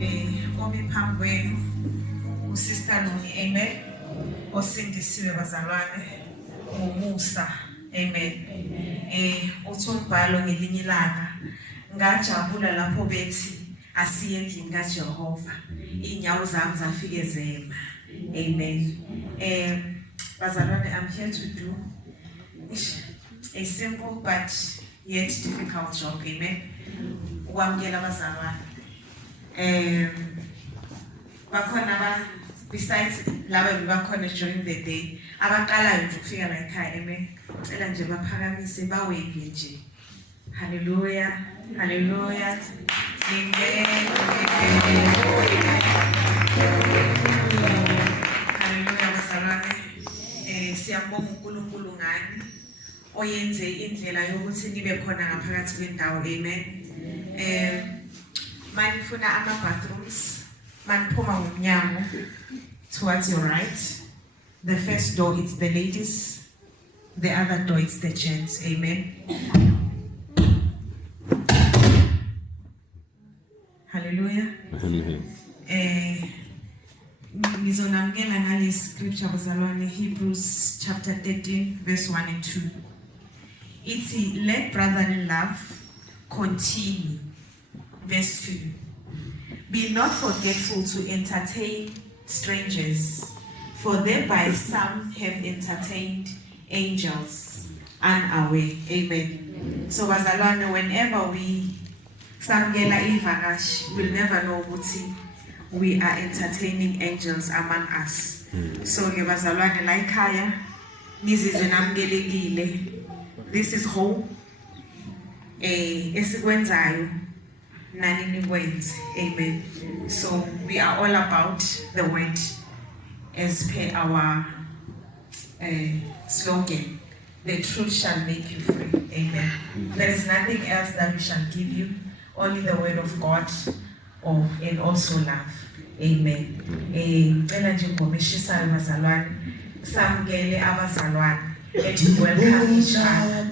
Omi phambi kwenu uSister Noni, amen. Osindisiwe bazalwane ngomusa, amen. Uthi umbhalo ngelinye ilanga ngajabula lapho bethi asiye endlini kaJehova, inyawo zami zafike zema, amen. Bazalwane, I'm here to do a simple but yet difficult job, amen. Ukwamukela bazalwane. Bakhona besides laba bebakhona during the day abaqalayo nje ukufika la ekhaya, amen. Cela nje baphakamise bawave nje. Hallelujah, hallelujah, amen, hallelujah bazalwane. Siyambonga uNkulunkulu ngani oyenze indlela yokuthi nibe khona ngaphakathi kwendawo, amen. Manifuna ama-bathrooms, maniphuma ngomnyango towards your right. The first door is the ladies, the other door is the gents, amen. Hallelujah. Ngizonamukela ngale scripture bazalwane, Hebrews chapter 13 verse 1 and 2. It's let brotherly love continue. Verse 2. Be not forgetful to entertain strangers, for thereby some have entertained angels unaware. Amen. So bazalwane, whenever we samgela ivakashi, we'll never know what we are entertaining angels among us. So bazalwane la ekhaya nizizwe namkelekile. This is home. Esikwenzayo nani words, amen. So we are all about the word as per our slogan, the truth shall make you free, amen. There is nothing else that we shall give you, only the word of God and also love, amen. Cela nje ngomeshisayo bazalwane samkele abazalwane ethi welcome each other.